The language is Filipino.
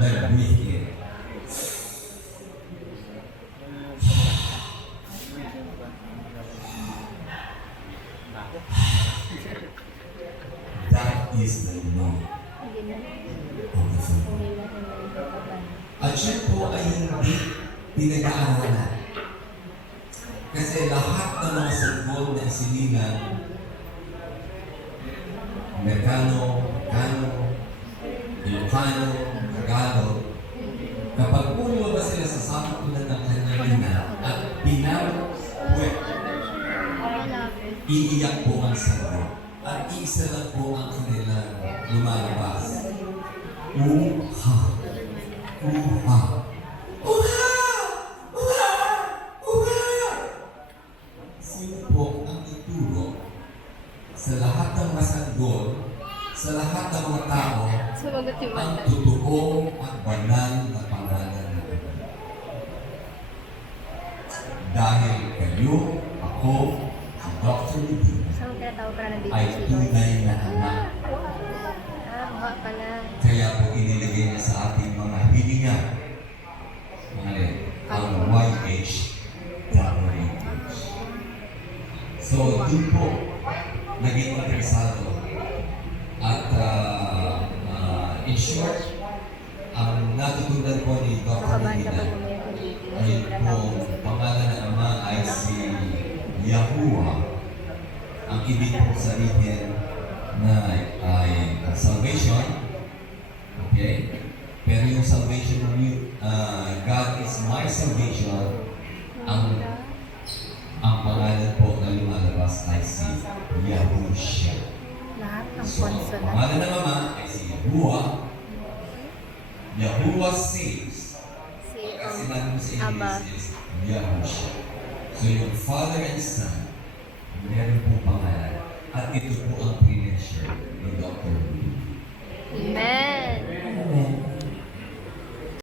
nag-breathe in. That is the law of the Father. At siya po ay hindi pinag-aaralan. Kasi lahat ng mga sanggol na isinilang, Amerikano, Ilocano, Tagalog, kapag lumabas sila sa sampulan ng kanyang ina at pinapuwet, iiyak po ang sanggol. At isa lang po ang kanilang lumalabas. Uha! Uha! Uha! Uha! Uha! Sino po ang ituro sa lahat ng masanggol, sa lahat ng mga tao, ang totoo at banal na pangalan ng Diyos? Dahil kayo, ako, si Dr. Medina, ay tunay na ama. Kaya po inilagay niya sa ating mga hininga, ang YH, WH. So, dun po, naging interesado. At in short, ang natutunan po ni Dr. Medina ay po, pangalan ng ama ay si Yahuwah. Ang ibig po sabihin na ay salvation, okay? Pero yung salvation ng God is my salvation, ang pangalan po na lumalabas ay si Yahushua. So, pangalan ng ama ay si Yahuwah. Yahuwah saves. Kasi natin sa English is Yahushua. So yung Father and Son, meron po pangalan. At ito po ang pre-measure ni Dr.